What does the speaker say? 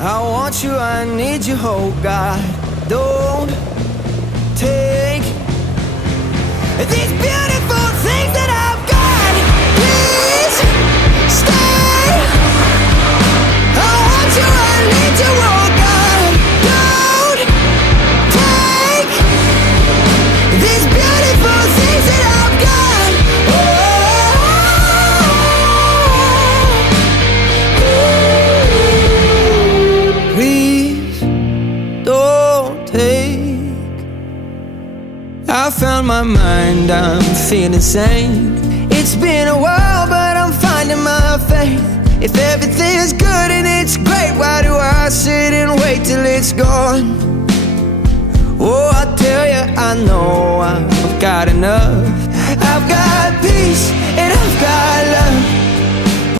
I want you, I need you, oh God. Don't take these beautiful things that I've got. Please stay. I want you, I need you, oh God. Don't take these beautiful things that I've got. Please don't take. I found my mind, I'm feeling sane. It's been a while, but I'm finding my faith. If everything's good and it's great, why do I sit and wait till it's gone? Oh, I tell you, I know I've got enough. I've got peace and I've got love.